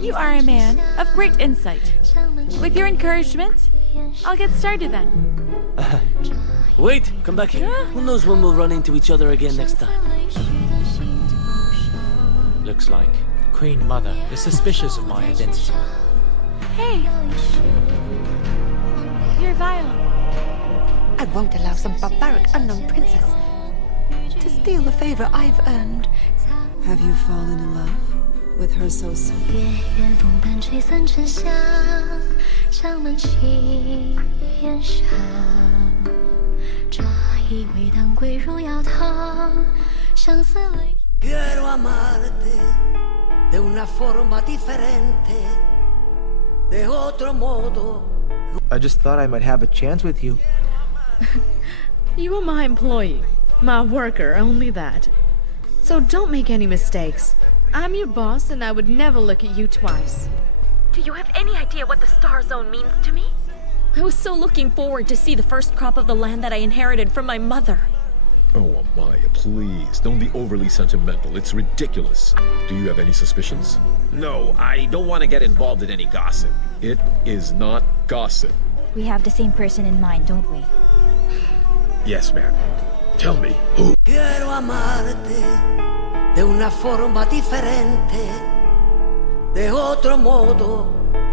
You are a man of great insight. With your encouragement, I'll get started then. Wait, come back here. Who knows when we'll run into each other again next time? Looks like Queen Mother is suspicious of my identity. Hey! Your vial. I won't allow some barbaric unknown princess to steal the favor I've earned. Have you fallen in love with her so soon? Quiero amarte de una forma diferente, de otro modo. I just thought I might have a chance with you. You are my employee, my worker, only that. So don't make any mistakes. I'm your boss and I would never look at you twice. Do you have any idea what the Star Zone means to me? I was so looking forward to see the first crop of the land that I inherited from my mother. Oh, Amaya, please, don't be overly sentimental. It's ridiculous. Do you have any suspicions? No, I don't want to get involved in any gossip. It is not gossip. We have the same person in mind, don't we? Yes, ma'am. Tell me, who? Quiero amarte de una forma diferente, de otro modo,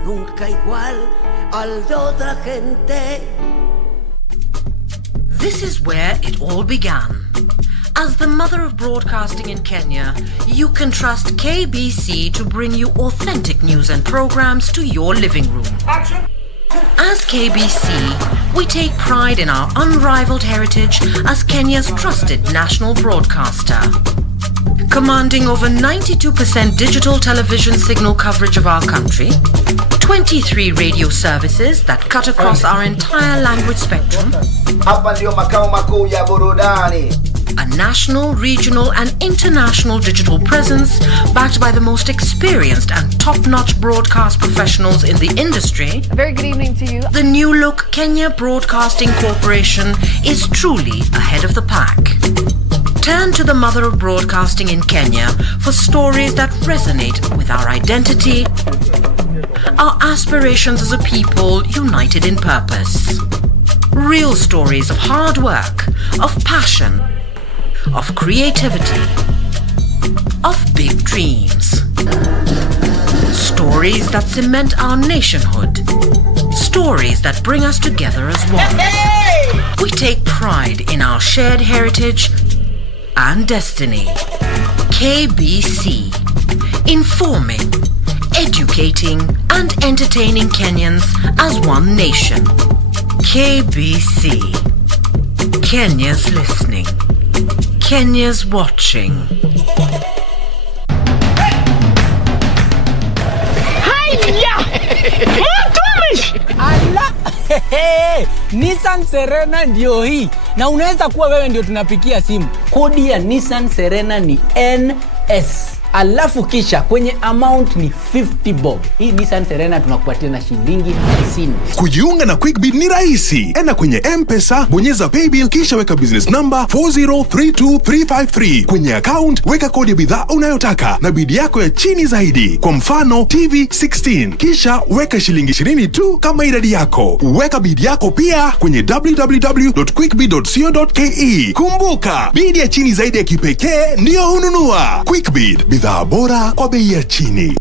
nunca igual al de otra gente. This is where it all began. As the mother of broadcasting in Kenya, you can trust KBC to bring you authentic news and programs to your living room. Action! As KBC, we take pride in our unrivaled heritage as Kenya's trusted national broadcaster. Commanding over 92% digital television signal coverage of our country, 23 radio services that cut across our entire language spectrum, a national, regional and international digital presence backed by the most experienced and top-notch broadcast professionals in the industry. A very good evening to you. The new look Kenya Broadcasting Corporation is truly ahead of the pack. Turn to the mother of broadcasting in Kenya for stories that resonate with our identity, our aspirations as a people united in purpose. Real stories of hard work, of passion, of creativity, of big dreams. Stories that cement our nationhood. Stories that bring us together as one. We take pride in our shared heritage and destiny. KBC. Informing, educating and entertaining Kenyans as one nation. KBC. Kenya's listening. Kenya's watching. Haya! Mtumishi! Ala! Nissan Serena ndio hii. Na unaweza kuwa wewe ndio tunapikia simu. Kodi ya Nissan Serena ni NS. Alafu kisha kwenye amount ni 50 bob. Hii Nissan Serena tunakupatia na shilingi 50. Kujiunga na QuickBid ni rahisi. Enda kwenye M-Pesa, bonyeza paybill kisha weka business number 4032353. Kwenye account weka kodi ya bidhaa unayotaka na bidi yako ya chini zaidi. Kwa mfano TV 16. Kisha weka shilingi 20 tu kama idadi yako. Weka bidi yako pia kwenye www.quickbid.co.ke. Kumbuka, bidi ya chini zaidi ya kipekee ndio hununua. QuickBid, bidhaa bora kwa bei ya chini.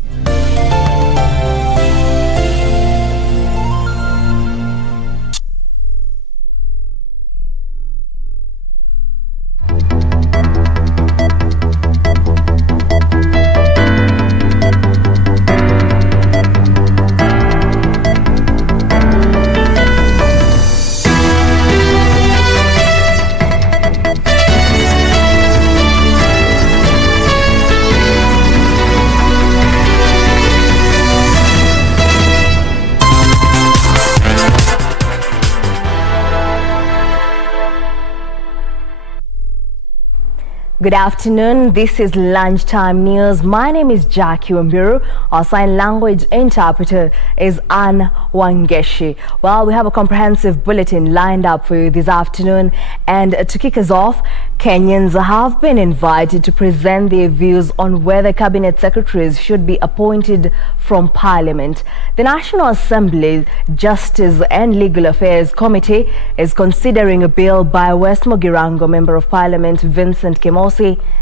Good afternoon. This is Lunchtime News. My name is Jackie Wambiru. Our sign language interpreter is Anne Wangeshi. Well, we have a comprehensive bulletin lined up for you this afternoon. And to kick us off, Kenyans have been invited to present their views on whether cabinet secretaries should be appointed from Parliament. The National Assembly Justice and Legal Affairs Committee is considering a bill by West Mugirango Member of Parliament Vincent Kemosi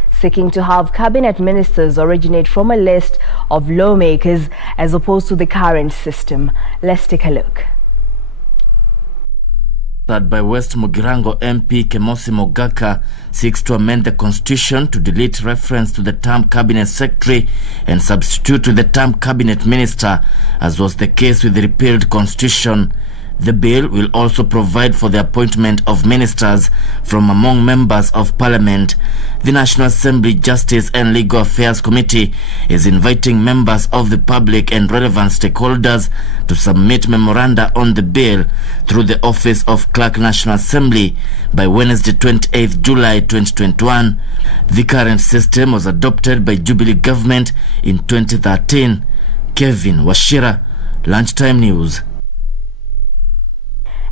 seeking to have cabinet ministers originate from a list of lawmakers as opposed to the current system. Let's take a look. That by West Mugirango MP Kemosi Mogaka seeks to amend the constitution to delete reference to the term cabinet secretary and substitute with the term cabinet minister, as was the case with the repealed constitution. The bill will also provide for the appointment of ministers from among members of Parliament. The National Assembly Justice and Legal Affairs Committee is inviting members of the public and relevant stakeholders to submit memoranda on the bill through the Office of Clerk National Assembly by Wednesday 28th July 2021. The current system was adopted by Jubilee government in 2013. Kevin Washira, Lunchtime News.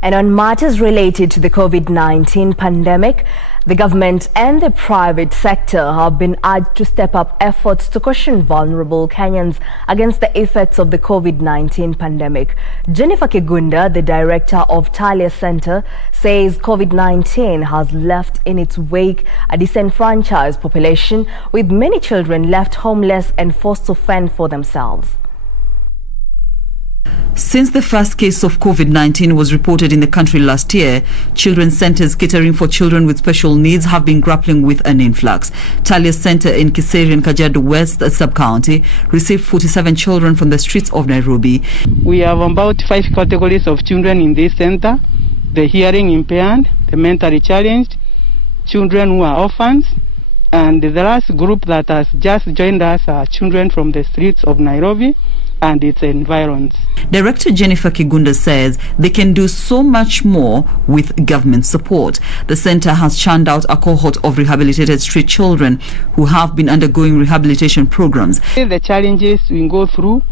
And on matters related to the COVID-19 pandemic, the government and the private sector have been urged to step up efforts to caution vulnerable Kenyans against the effects of the COVID-19 pandemic. Jennifer Kigunda, the director of Talia Center, says COVID-19 has left in its wake a disenfranchised population, with many children left homeless and forced to fend for themselves. Since the first case of COVID-19 was reported in the country last year, children's centers catering for children with special needs have been grappling with an influx. Talia Center in Kiseri and Kajiado West sub-county received 47 children from the streets of Nairobi. We have about 5 categories of children in this center: the hearing impaired, the mentally challenged, children who are orphans, and the last group that has just joined us are children from the streets of Nairobi and its environs. Director Jennifer Kigunda says they can do so much more with government support. The center has churned out a cohort of rehabilitated street children who have been undergoing rehabilitation programs. The challenges we go through,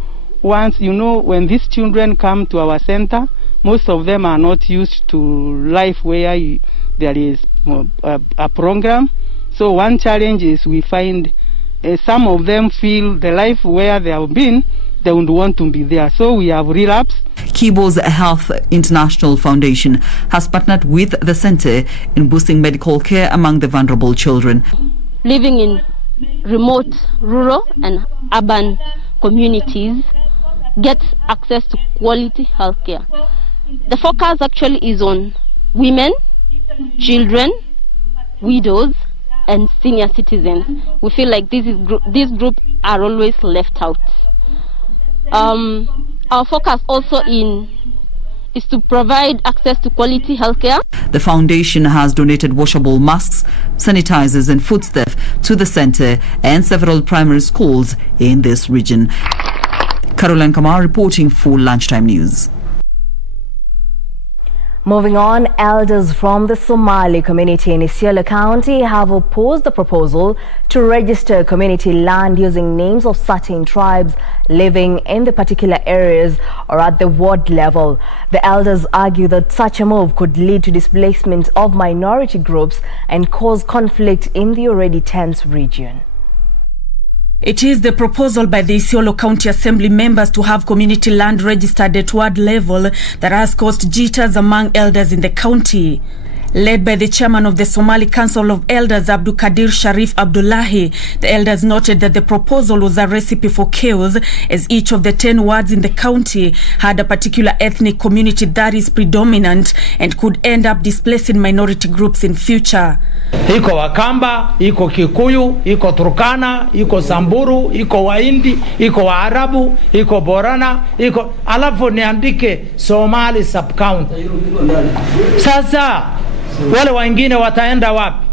once when these children come to our center, most of them are not used to life where there is a program. So one challenge is we find some of them feel the life where they have been, they would want to be there. So we have relapsed. Kibo's Health International Foundation has partnered with the center in boosting medical care among the vulnerable children. Living in remote, rural and urban communities get access to quality healthcare. The focus actually is on women, children, widows and senior citizens. We feel like these groups are always left out. Our focus also is to provide access to quality healthcare. The foundation has donated washable masks, sanitizers and foodstuff to the center and several primary schools in this region. Caroline Kamar reporting for Lunchtime News. Moving on, elders from the Somali community in ISIOLO County have opposed the proposal to register community land using names of certain tribes living in the particular areas or at the ward level. The elders argue that such a move could lead to displacement of minority groups and cause conflict in the already tense region. It is the proposal by the ISIOLO County Assembly members to have community land registered at ward level that has caused jitters among elders in the county. Led by the chairman of the Somali Council of Elders, Abdul Kadir Sharif Abdullahi, the elders noted that the proposal was a recipe for chaos, as each of the 10 wards in the county had a particular ethnic community that is predominant and could end up displacing minority groups in future. Iko Wakamba, iko Kikuyu, iko Turkana, iko Samburu, iko Waindi, iko Waarabu, iko Borana, iko alafu niandike Somali sub-county. Sasa wale wengine wataenda wapi?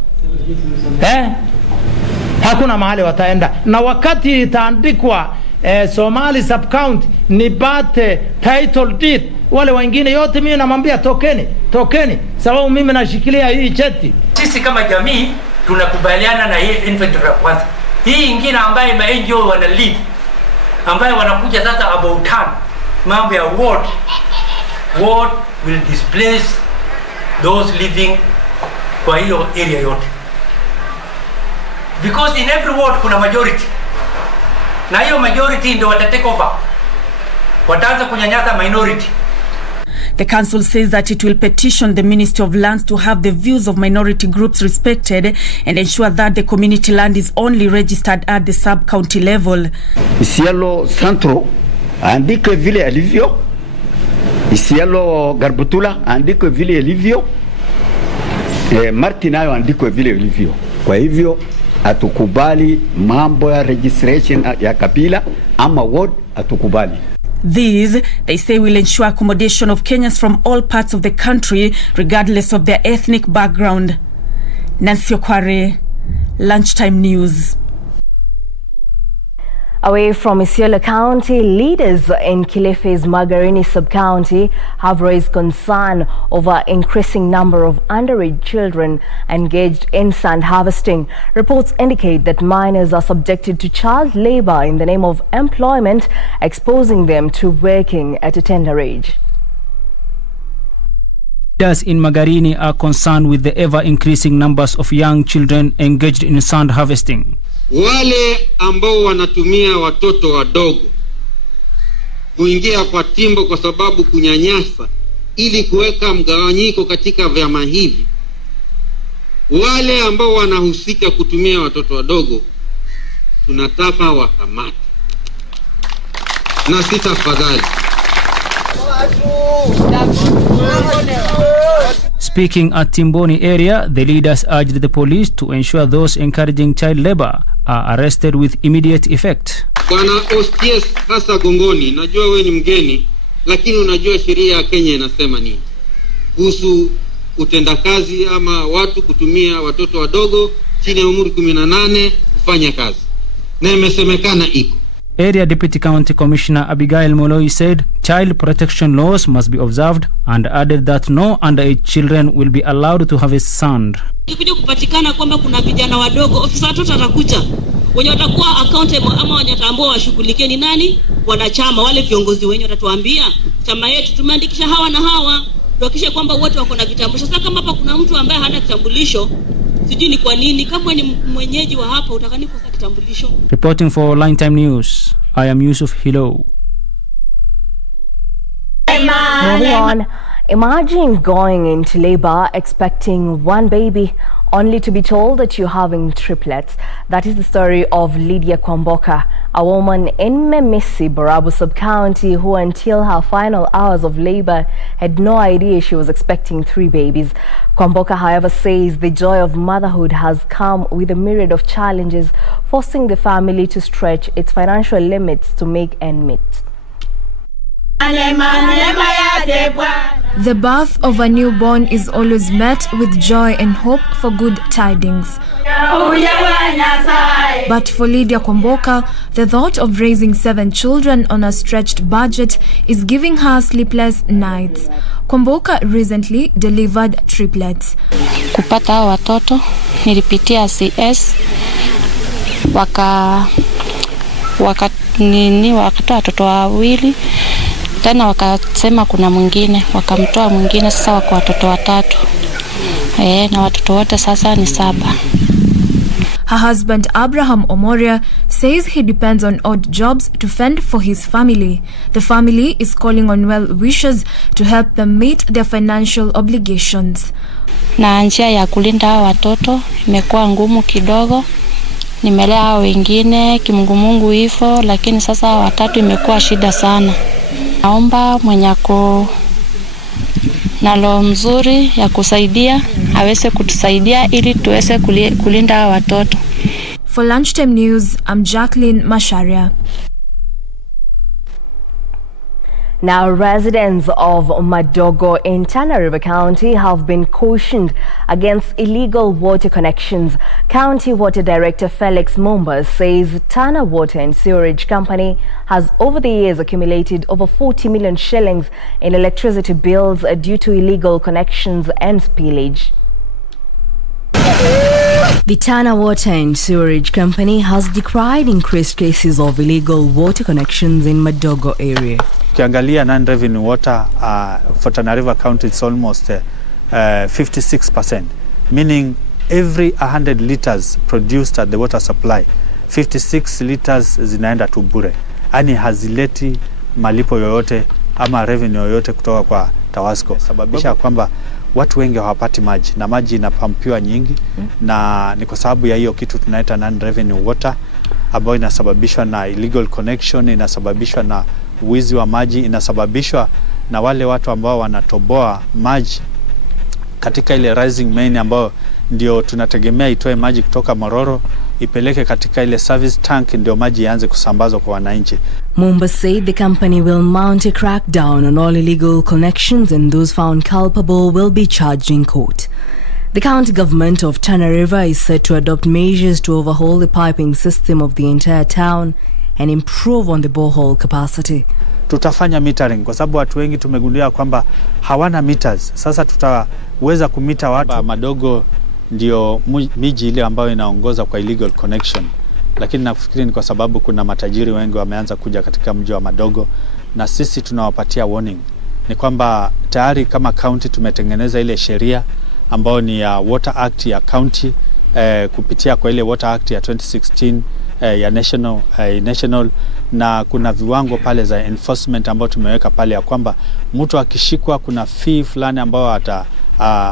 Hakuna mahali wataenda. Na wakati itaandikwa Somali sub-county nipate title deed, wale wengine yote mimi namwambia tokeni, sababu mimi nashikilia hii cheti. Sisi kama jamii tunakubaliana na hii infantry ya kwanza. Hii ingine ambayo ma-NGO wana lead, ambayo wanakuja sasa about time, mambo ya ward will displace those living kwa hiyo area yote, because in every ward kuna majority, na hiyo majority ndio wata take over, wataanza kunyanyasa minority. The council says that it will petition the Ministry of Lands to have the views of minority groups respected and ensure that the community land is only registered at the sub-county level. ISIOLO Centro andike vile alivyo, ISIOLO Garbutula andike vile alivyo, Marti nayo andike vile alivyo. Kwa hivyo atukubali mambo ya registration ya kabila ama ward, atukubali. These, they say, will ensure accommodation of Kenyans from all parts of the country, regardless of their ethnic background. Nancy Okware, Lunchtime News. Away from ISIOLO County, leaders in Kilife's MAGARINI sub-county have raised concern over increasing number of underage children engaged in sand harvesting. Reports indicate that minors are subjected to child labor in the name of employment, exposing them to working at a tender age. Leaders in MAGARINI are concerned with the ever-increasing numbers of young children engaged in sand harvesting. Wale ambao wanatumia watoto wadogo kuingia kwa timbo kwa sababu kunyanyasa ili kuweka mgawanyiko katika vyama hivi, wale ambao wanahusika kutumia watoto wadogo tunataka wakamate na si tafadhali. Speaking at Timboni area, the leaders urged the police to ensure those encouraging child labor are arrested with immediate effect. Bwana Ostias hasa Gongoni, najua wewe ni mgeni, lakini unajua sheria ya Kenya inasema nini kuhusu utendakazi ama watu kutumia watoto wadogo chini ya umri 18 kufanya kazi, na imesemekana iko. Area Deputy County Commissioner Abigail Moloi said child protection laws must be observed and added that no underage children will be allowed to harvest sand. Ikija kupatikana kwamba kuna vijana wadogo, ofisa watoto atakuja, wenye watakuwa accountable ama wanatambua washughulikie ni nani, wanachama wale viongozi wenye watatuambia chama yetu tumeandikisha hawa na hawa, tuhakikishe kwamba wote wako na vitambulisho. Sasa kama hapa kuna mtu ambaye hana kitambulisho, sijui ni kwa nini, kama ni mwenyeji wa hapa utakani kosa kitambulisho. Reporting for Lunchtime News, I am Yusuf Hilo. Moving on, imagine going into labor expecting one baby only to be told that you're having triplets. That is the story of Lydia Kwamboka, a woman in Memisi, Borabu sub-county, who until her final hours of labor had no idea she was expecting 3 babies. Kwamboka, however, says the joy of motherhood has come with a myriad of challenges, forcing the family to stretch its financial limits to make ends meet. The birth of a newborn is always met with joy and hope for good tidings. But for Lydia Kwamboka, the thought of raising 7 children on a stretched budget is giving her sleepless nights. Kwamboka recently delivered triplets. Kupata watoto nilipitia CS wakatoa watoto wawili, tena wakasema kuna mwingine, wakamtoa mwingine, sasa wako watoto 3. Na watoto wote sasa ni 7. Her husband Abraham Omoria says he depends on odd jobs to fend for his family. The family is calling on well wishers to help them meet their financial obligations. Na njia ya kulinda watoto imekuwa ngumu kidogo. Nimelea wengine kimungumungu hivyo, lakini sasa 3 imekuwa shida sana. Naomba mwenye ako na roho mzuri ya kusaidia aweze kutusaidia ili tuweze kulinda watoto. For Lunchtime News, I'm Jacqueline Masharia. Now, residents of Madogo in Tana River County have been cautioned against illegal water connections. County Water Director Felix Mumba says Tana Water and Sewerage Company has over the years accumulated over 40 million shillings in electricity bills due to illegal connections and spillage. The TANA Water and Sewerage Company has decried increased cases of illegal water connections in Madogo area. Ukiangalia non-revenue water for Tana River County, it's almost 56%, meaning every 100 liters produced at the water supply, 56 liters zinaenda tu bure. Ani hazileti malipo yoyote ama revenue yoyote kutoka kwa TAWASCO. Sababisha kwamba watu wengi hawapati maji na maji inapampiwa nyingi, na ni kwa sababu ya hiyo kitu tunaita non-revenue water, ambayo inasababishwa na illegal connection, inasababishwa na wizi wa maji, inasababishwa na wale watu ambao wanatoboa maji katika ile rising main ambao ndio tunategemea itoe maji kutoka Mororo ipeleke katika ile service tank ndio maji yaanze kusambazwa kwa wananchi. Mumba said the company will mount a crackdown on all illegal connections and those found culpable will be charged in court. The county government of Tana River is set to adopt measures to overhaul the piping system of the entire town and improve on the borehole capacity. Tutafanya metering kwa sababu watu wengi tumegundua kwamba hawana meters. Sasa tutaweza kumita watu. Madogo ndio miji ile ambayo inaongoza kwa illegal connection, lakini nafikiri ni kwa sababu kuna matajiri wengi wameanza kuja katika mji wa Madogo, na sisi tunawapatia warning. Ni kwamba tayari kama county tumetengeneza ile sheria ambayo ni ya Water Act ya county, kupitia kwa ile Water Act ya 2016 ya national, na kuna viwango pale za enforcement ambao tumeweka pale ya kwamba mtu akishikwa kuna fee fulani ambao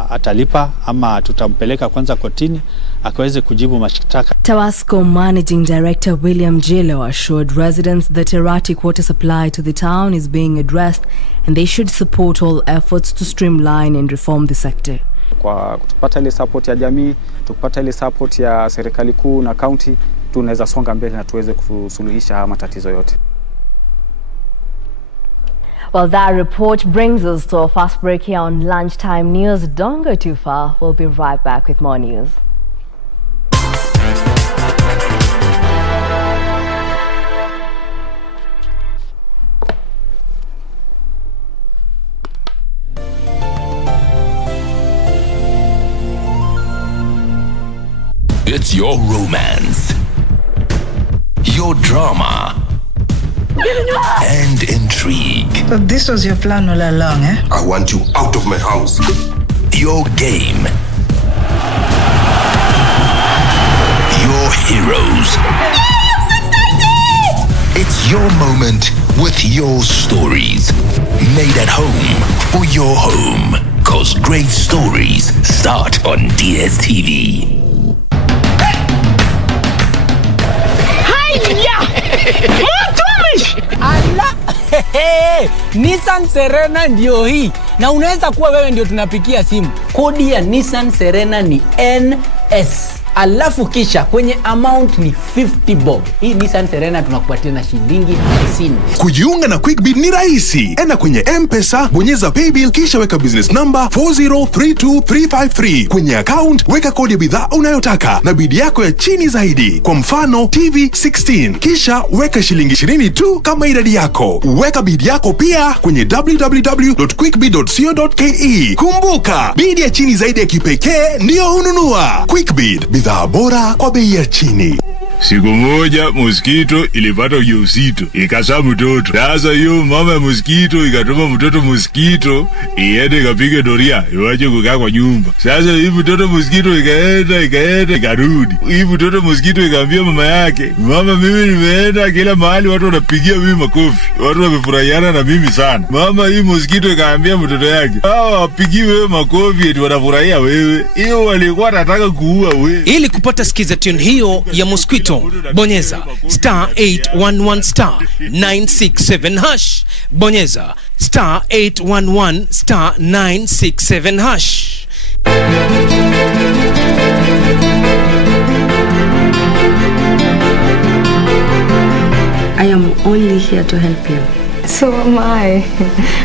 atalipa ama tutampeleka kwanza kotini akaweze kujibu mashtaka. TAWASCO Managing Director William Jelo assured residents that erratic water supply to the town is being addressed and they should support all efforts to streamline and reform the sector. Kwa kupata ile support ya jamii, tupata ile support ya serikali kuu na county, tunaweza songa mbele na tuweze kusuluhisha matatizo yote. Well, that report brings us to a fast break here on Lunchtime News. Don't go too far. We'll be right back with more news. It's your romance, your drama, and intrigue. So this was your plan all along, eh? I want you out of my house. Your game. Your heroes. It's your moment with your stories. Made at home for your home. 'Cause great stories start on DSTV. Allah! Nissan Serena ndio hii. Na unaweza kuwa wewe ndio tunapikia simu. Kodi ya Nissan Serena ni NS. Alafu kisha kwenye amount ni 50 bob. Hii Nissan Serena tunakupatia na shilingi 50. Kujiunga na QuickBid ni rahisi. Enda kwenye M-Pesa, bonyeza paybill kisha weka business number 4032353. Kwenye account weka kodi ya bidhaa unayotaka na bidi yako ya chini zaidi. Kwa mfano TV 16. Kisha weka shilingi 20 tu kama idadi yako. Weka bidi yako pia kwenye www.quickbid.co.ke. Kumbuka, bidi ya chini zaidi ya kipekee ndio hununua. QuickBid, bidhaa bora kwa bei ya chini. Siku moja mosquito ilipata ujauzito, ikazaa mtoto. Sasa hiyo mama ya mosquito ikatuma mtoto mosquito iende kapige doria, iwaje kukaa kwa nyumba. Sasa hii mtoto mosquito ikaenda ikarudi. Hii mtoto mosquito ikaambia mama yake, mama, mimi nimeenda kila mahali watu wanapigia mimi makofi, watu wamefurahiana na mimi sana. Mama, hii mosquito ikaambia mtoto yake, hao wapigi wewe makofi eti wanafurahia wewe. Hiyo walikuwa wanataka kuua wewe. Ili kupata skiza tune hiyo ya mosquito, bonyeza *811 *967 hash. Bonyeza *811 *967 hash. I am only here to help you. So am I.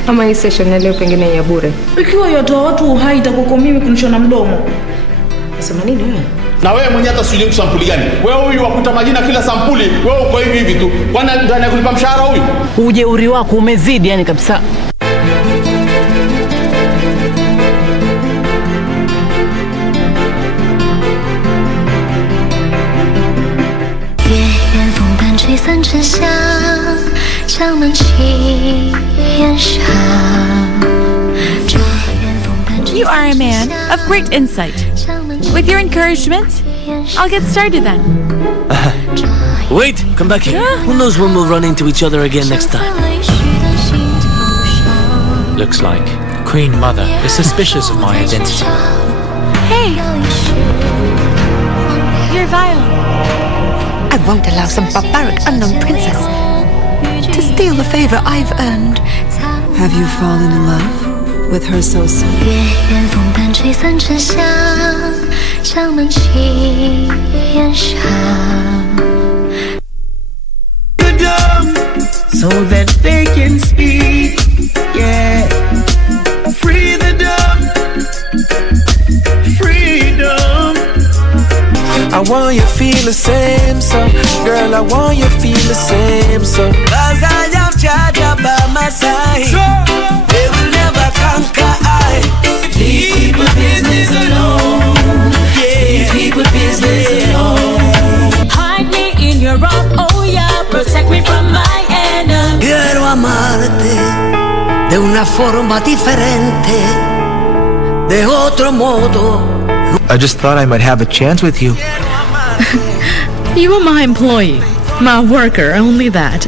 Ama hii session ya leo pengine ya bure. Ikiwa yotoa watu uhai itakuwa mimi kunishona mdomo. Nasema nini wewe? Na wewe mwenyewe hata sijui sampuli gani. Wewe huyu wakuta majina kila sampuli, wewe uko hivi tu. Kwani ndani kulipa mshahara huyu? Ujeuri wako umezidi yani kabisa. 真相，将门轻掩上。 You are a man of great insight. With your encouragement, I'll get started then. Wait, come back here. Who knows when we'll run into each other again next time? Looks like Queen Mother is suspicious of my identity. Hey! Your vial. I won't allow some barbaric unknown princess to steal the favor I've earned. Have you fallen in love with her so soon? 月圆风般吹散沉香，将门轻掩上。 So that they can speak, yeah. Free the dumb, freedom. I want you feel the same, so girl, I want you feel the same, so. Cause I have Jaja by my side, they will never conquer I. Leave people business alone, yeah. Leave people business alone. Hide me in your arms, oh yeah. Protect me from my enemy. Quiero amarte de una forma diferente, de otro modo. I just thought I might have a chance with you. You are my employee, my worker, only that.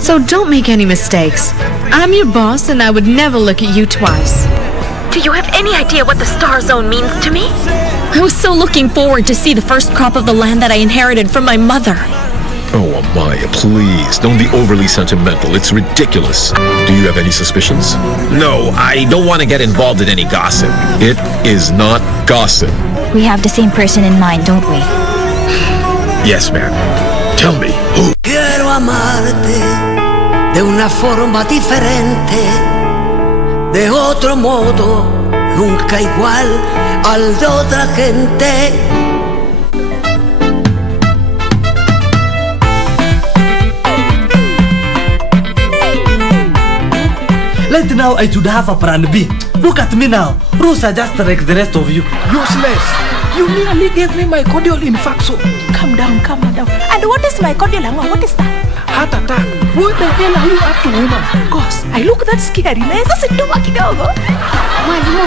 So don't make any mistakes. I'm your boss and I would never look at you twice. Do you have any idea what the star zone means to me? I was so looking forward to see the first crop of the land that I inherited from my mother. Oh, Amaya, please, don't be overly sentimental. It's ridiculous. Do you have any suspicions? No, I don't want to get involved in any gossip. It is not gossip. We have the same person in mind, don't we? Yes, ma'am. Tell me, who? Quiero amarte de una forma diferente, de otro modo, nunca igual al de otra gente. Right now, I should have a plan B. Look at me now. Rosa just like the rest of you. Useless. You nearly gave me my cordial infarction. Calm down, calm down. And what is my cordial? What is that? Heart attack. What the hell are you up to, woman? Gosh, I look that scary. Naweza sinduma kidogo. Mwalimu,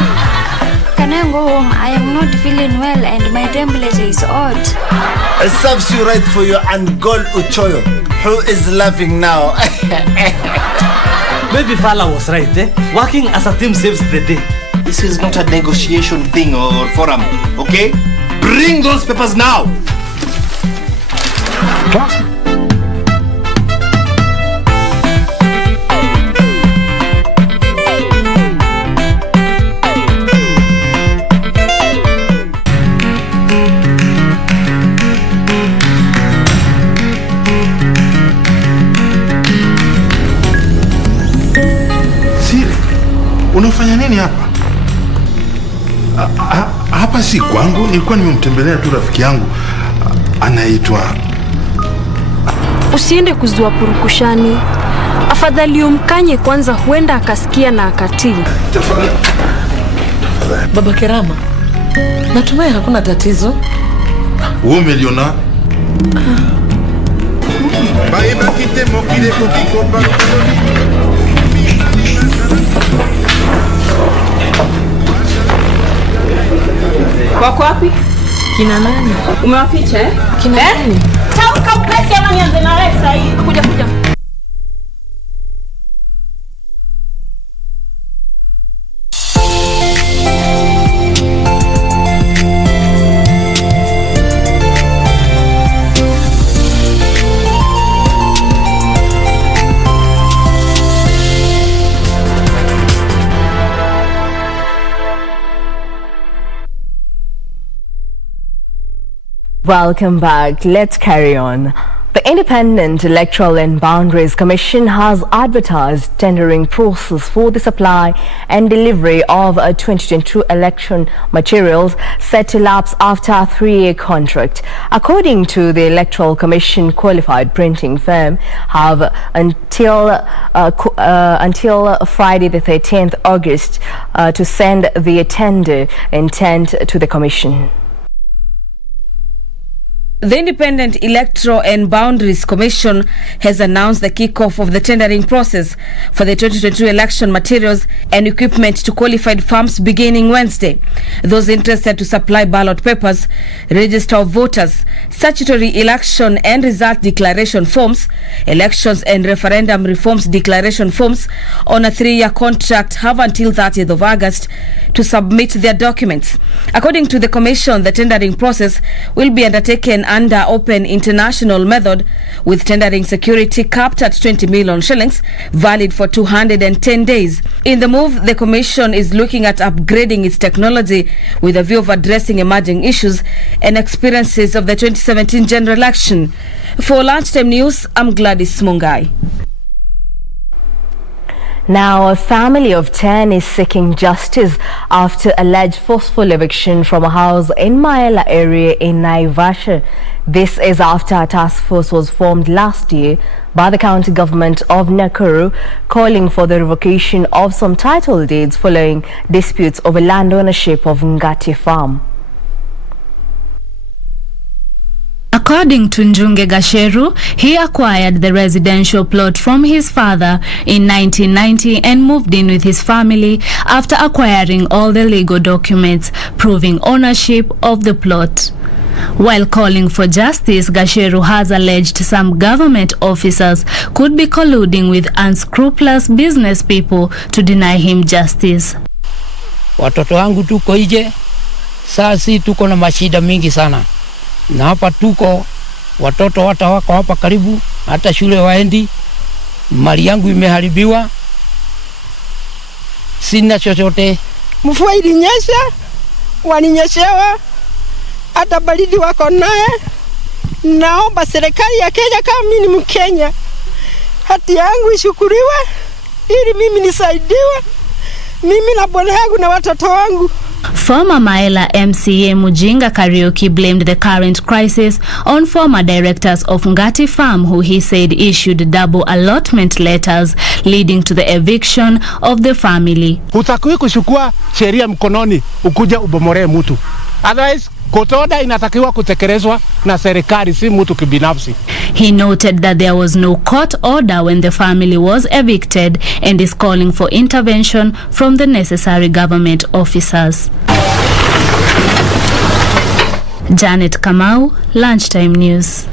can I go home? I am not feeling well and my temperature is odd. A substitute for your Angol Uchoyo, who is laughing now. Maybe Fala was right, eh? Working as a team saves the day. This is not a negotiation thing or forum, okay? Bring those papers now! Classmate. Unafanya nini hapa? Hapa si kwangu, nilikuwa nimemtembelea tu rafiki yangu anaitwa. Usiende kuzua purukushani. Afadhali umkanye kwanza, huenda akasikia na akatii. Tafadhali. Baba Kerama, natumai hakuna tatizo. Wewe umeliona? Baiba kite mokile kukikomba. Wako wapi? Kina nani? Umewaficha eh? Kina nani? Tamka upesi ama nianze na wewe sasa hivi. Kuja. Welcome back. Let's carry on. The Independent Electoral and Boundaries Commission has advertised tendering process for the supply and delivery of 2022 election materials set to lapse after a 3-year contract. According to the Electoral Commission, qualified printing firm have until Friday the 13th August to send the tender intent to the Commission. The Independent Electoral and Boundaries Commission has announced the kick-off of the tendering process for the 2022 election materials and equipment to qualified firms beginning Wednesday. Those interested to supply ballot papers, register of voters, statutory election and result declaration forms, elections and referendum reforms declaration forms on a 3-year contract have until 30th of August to submit their documents. According to the Commission, the tendering process will be undertaken under open international method, with tendering security capped at 20 million shillings, valid for 210 days. In the move, the Commission is looking at upgrading its technology with a view of addressing emerging issues and experiences of the 2017 general election. For Lunchtime News, I'm Gladys Mungai. Now, a family of 10 is seeking justice after alleged forceful eviction from a house in MAELLA area in Naivasha. This is after a task force was formed last year by the county government of Nakuru, calling for the revocation of some title deeds following disputes over land ownership of Ngati Farm. According to Njunge Gasheru, he acquired the residential plot from his father in 1990 and moved in with his family after acquiring all the legal documents proving ownership of the plot. While calling for justice, Gasheru has alleged some government officers could be colluding with unscrupulous business people to deny him justice. Watoto wangu tuko nje, sasa tuko na mashida mingi sana. Na hapa tuko watoto hata wako hapa karibu, hata shule waendi, mali yangu imeharibiwa, sina chochote. Mvua ilinyesha, waninyeshewa, hata baridi wako naye. Naomba serikali ya Kenya, kama mimi ni Mkenya, hati yangu ishukuriwe ili mimi nisaidiwe, mimi na bwana yangu na watoto wangu. Former MAELLA MCA Mujinga Kariuki blamed the current crisis on former directors of Ngati Farm, who he said issued double allotment letters leading to the eviction of the family. Hutakiwi kuchukua sheria mkononi ukuja ubomoree mtu. Otherwise, kotoda inatakiwa kutekelezwa na serikali, si mtu kibinafsi. He noted that there was no court order when the family was evicted and is calling for intervention from the necessary government officers. Janet Kamau, Lunchtime News.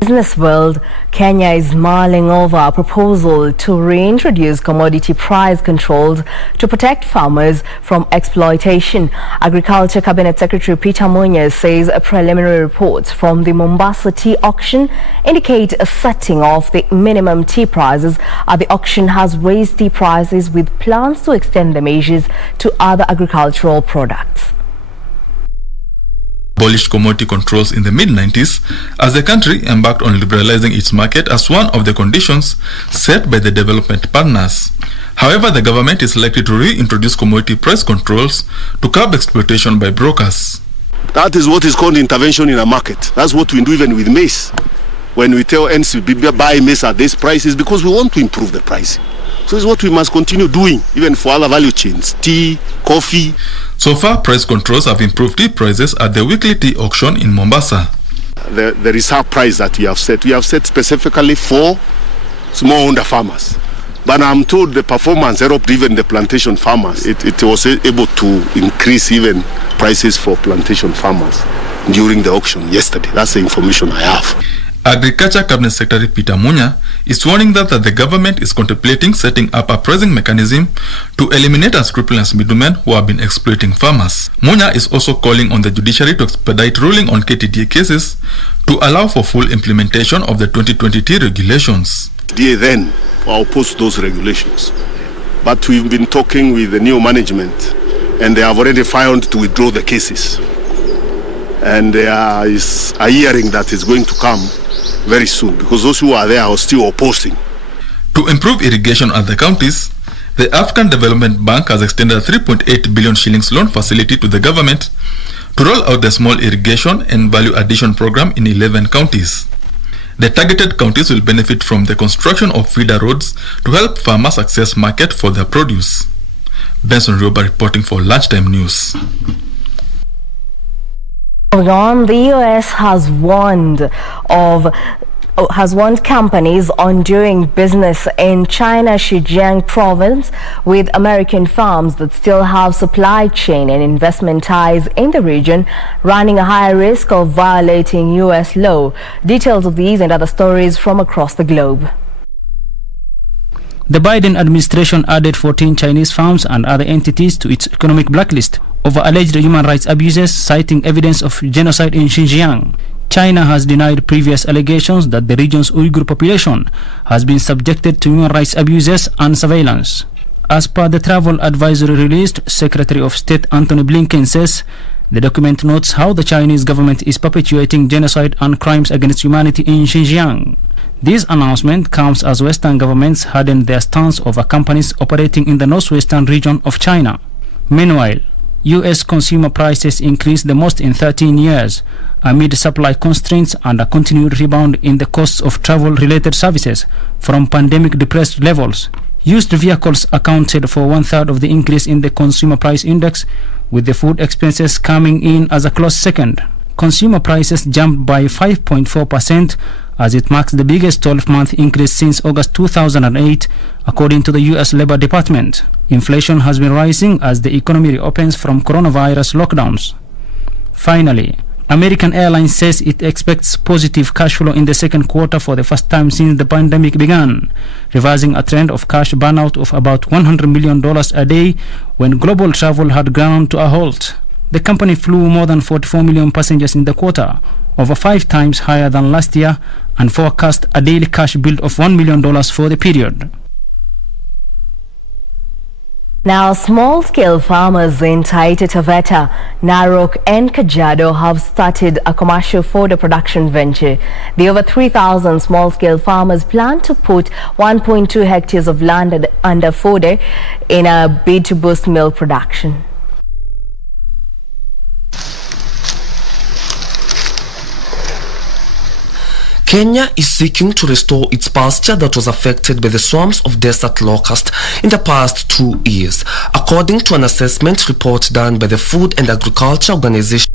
Business world, Kenya is mulling over a proposal to reintroduce commodity price controls to protect farmers from exploitation. Agriculture Cabinet Secretary Peter Munya says preliminary reports from the Mombasa tea auction indicate a setting of the minimum tea prices at the auction has raised tea prices, with plans to extend the measures to other agricultural products. Abolished commodity controls in the mid-90s as the country embarked on liberalizing its market as one of the conditions set by the development partners. However, the government is likely to reintroduce commodity price controls to curb exploitation by brokers. That is what is called intervention in a market. That's what we do even with maize. When we tell NCB buy maize at this price, is because we want to improve the price. So it's what we must continue doing, even for other value chains, tea, coffee. So far, price controls have improved tea prices at the weekly tea auction in Mombasa. The reserve price that we have set specifically for smallholder farmers. But I'm told the performance helped even the plantation farmers. It was able to increase even prices for plantation farmers during the auction yesterday. That's the information I have. Agriculture Cabinet Secretary Peter Munya is warning that the government is contemplating setting up a pricing mechanism to eliminate unscrupulous middlemen who have been exploiting farmers. Munya is also calling on the judiciary to expedite ruling on KTDA cases to allow for full implementation of the 2020 regulations. KTDA then will oppose those regulations. But we've been talking with the new management and they have already filed to withdraw the cases. And there is a hearing that is going to come very soon, because those who are there are still opposing. To improve irrigation at the counties, the African Development Bank has extended a 3.8 billion shillings loan facility to the government to roll out the small irrigation and value addition program in 11 counties. The targeted counties will benefit from the construction of feeder roads to help farmers access market for their produce. Benson Rioba reporting for Lunchtime News. The US has warned companies on doing business in China Xinjiang province with American firms that still have supply chain and investment ties in the region running a higher risk of violating US law. Details of these and other stories from across the globe. The Biden administration added 14 Chinese firms and other entities to its economic blacklist over alleged human rights abuses, citing evidence of genocide in Xinjiang. China has denied previous allegations that the region's Uyghur population has been subjected to human rights abuses and surveillance. As per the travel advisory released, Secretary of State Antony Blinken says the document notes how the Chinese government is perpetuating genocide and crimes against humanity in Xinjiang. This announcement comes as Western governments harden their stance over companies operating in the northwestern region of China. Meanwhile, U.S. consumer prices increased the most in 13 years amid supply constraints and a continued rebound in the costs of travel-related services from pandemic-depressed levels. Used vehicles accounted for 1/3 of the increase in the consumer price index, with the food expenses coming in as a close second. Consumer prices jumped by 5.4% as it marks the biggest 12-month increase since August 2008, according to the U.S. Labor Department. Inflation has been rising as the economy reopens from coronavirus lockdowns. Finally, American Airlines says it expects positive cash flow in the second quarter for the first time since the pandemic began, reversing a trend of cash burnout of about $100 million a day when global travel had ground to a halt. The company flew more than 44 million passengers in the quarter, over 5 times higher than last year, and forecast a daily cash build of $1 million for the period. Now, small-scale farmers in Taita Taveta, Narok and Kajiado have started a commercial fodder production venture. The over 3,000 small-scale farmers plan to put 1.2 hectares of land under fodder in a bid to boost milk production. Kenya is seeking to restore its pasture that was affected by the swarms of desert locust in the past 2 years, according to an assessment report done by the Food and Agriculture Organization.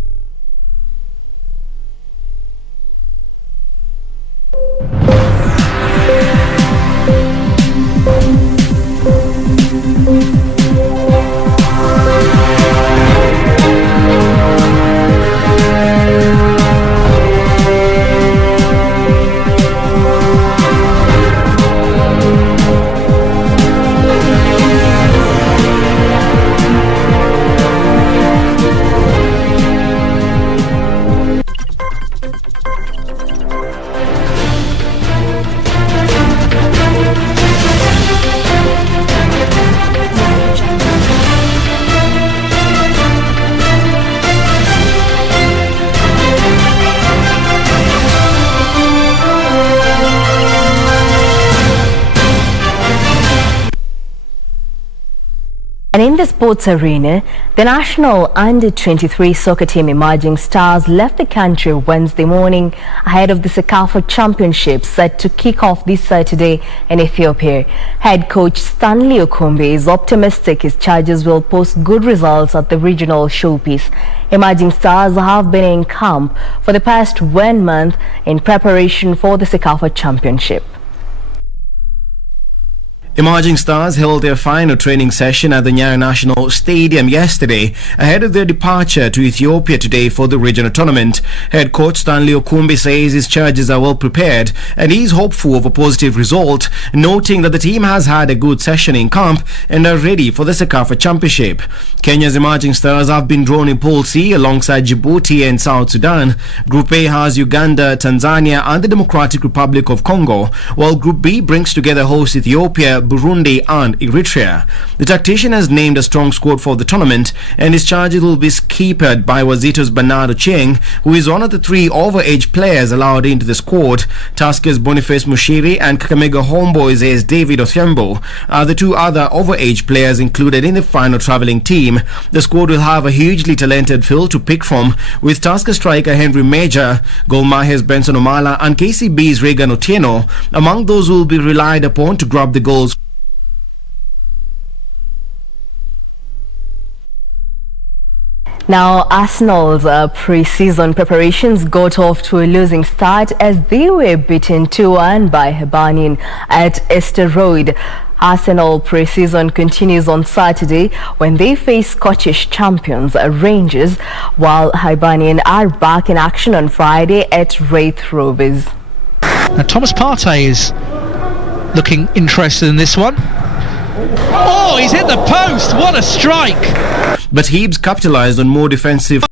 And in the sports arena, the national under-23 soccer team Emerging Stars left the country Wednesday morning ahead of the CECAFA Championship set to kick off this Saturday in Ethiopia. Head coach Stanley Okumbi is optimistic his charges will post good results at the regional showpiece. Emerging Stars have been in camp for the past 1 month in preparation for the CECAFA Championship. Emerging Stars held their final training session at the Nyayo National Stadium yesterday ahead of their departure to Ethiopia today for the regional tournament. Head coach Stanley Okumbi says his charges are well prepared and he is hopeful of a positive result, noting that the team has had a good session in camp and are ready for the CECAFA Championship. Kenya's Emerging Stars have been drawn in Pool C alongside Djibouti and South Sudan. Group A has Uganda, Tanzania and the Democratic Republic of Congo, while Group B brings together host Ethiopia, Burundi and Eritrea. The tactician has named a strong squad for the tournament, and his charges will be keepered by Wazito's Bernardo Cheng, who is one of the 3 overage players allowed into the squad. Tuskers Boniface Mushiri and Kakamega Homeboys as David Othiambo are the 2 other overage players included in the final travelling team. The squad will have a hugely talented field to pick from, with Tusker striker Henry Major, Gor Mahia's Benson Omala and KCB's Regan Otieno among those who will be relied upon to grab the goals. Now, Arsenal's pre-season preparations got off to a losing start as they were beaten 2-1 by HIBERNIAN at Easter Road. Arsenal pre-season continues on Saturday when they face Scottish champions Rangers, while HIBERNIAN are back in action on Friday at Wraith Rovers. Now, Thomas Partey is looking interested in this one. Oh, he's hit the post! What a strike! But Hibs capitalised on more defensive